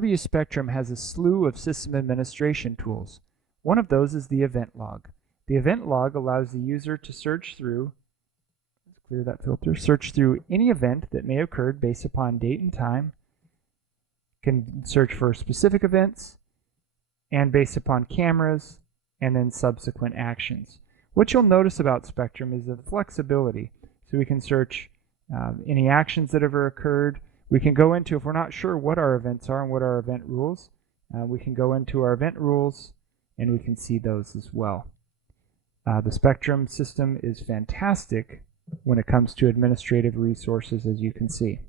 DW Spectrum has a slew of system administration tools. One of those is the event log. The event log allows the user to search through, let's clear that filter, search through any event that may have occurred based upon date and time, can search for specific events, and based upon cameras, and then subsequent actions. What you'll notice about Spectrum is the flexibility. So we can search any actions that have occurred. We can go into, if we're not sure what our events are and what our event rules, we can go into our event rules and we can see those as well. The Spectrum system is fantastic when it comes to administrative resources, as you can see.